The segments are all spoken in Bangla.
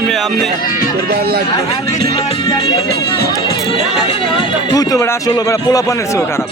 মেয়ে আমনে তুই তো বেড়া আসলো বেড়া পোলা পানের চেয়েও খারাপ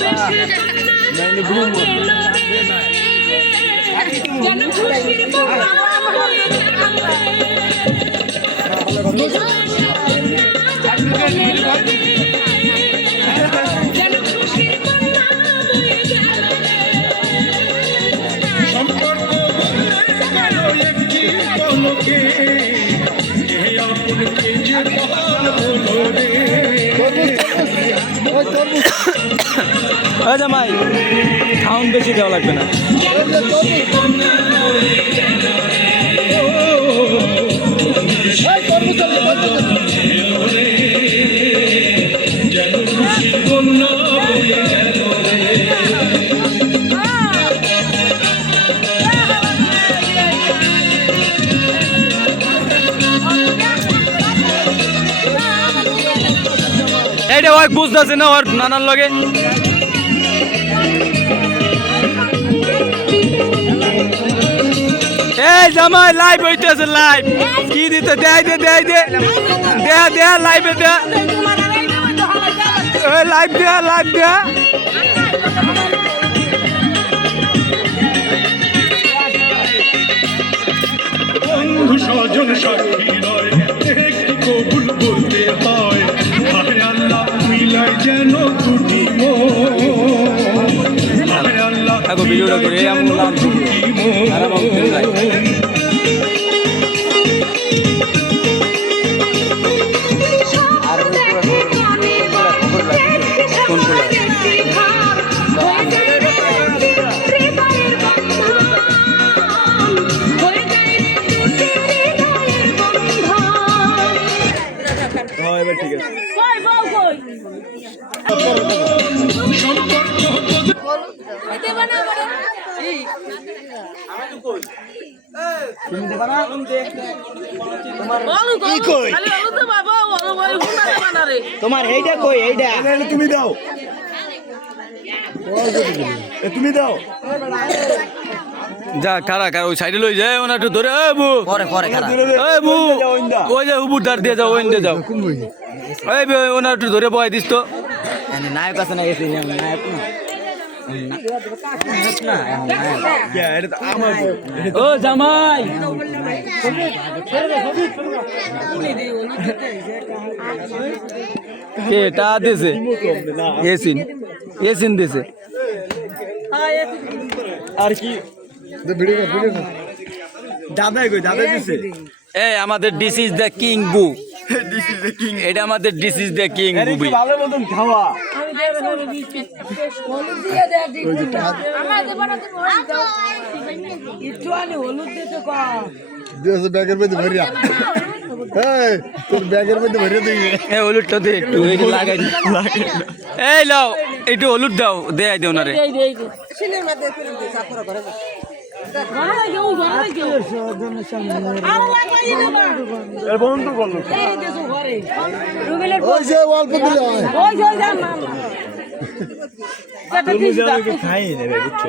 জামাই খাউন বেশি দেওয়া লাগবে না এইটা ওই বুঝতেছে না ওর নানার লগে এই জামাই লাইভ হইতেছে লাইভ কি দিতে দেয় দে দেয় দে দেয়া দেয়া লাইভে দেয়া লাইভ দেয়া লাইভ দেয়া বন্ধু স্বজন সাক্ষী নয় একটু কবুল বলতে হয় আরে আল্লাহ মিলাই যেন দুটি আরে আল্লাহ ভিডিওটা করে আমলাম ঠিক আছে তোমার এইটা কই এইটা তুমি দাও তুমি দাও যা কারা কারা ওই সাইডে লই যায় ওনা একটু ধরে এ বু পরে পরে খারাপ এ বু ওই যে উবুর দাঁড় দিয়ে যাও ওই দিয়ে যাও এই বে ওনা একটু ধরে বয় দিস তো নায়ক আছে না গেছি নায়ক না ও জামাই এটা দিছে এসিন এসিন দিছে আর কি দাদাই কই দাদাই দিছে এই আমাদের দিস ইজ দ্য কিং বু এটা আমাদের দিস ইজ দ্য কিং বুবি ভালো মতন খাওয়া ব্যাগের মধ্যে ভরিয়া তোর ব্যাগের মধ্যে ভরিয়া দিই হলুদটা দে একটু লাগাই এই লাও একটু হলুদ দাও দেয় দেও না রে বন্ধু বলো খাই নেবে বুঝছো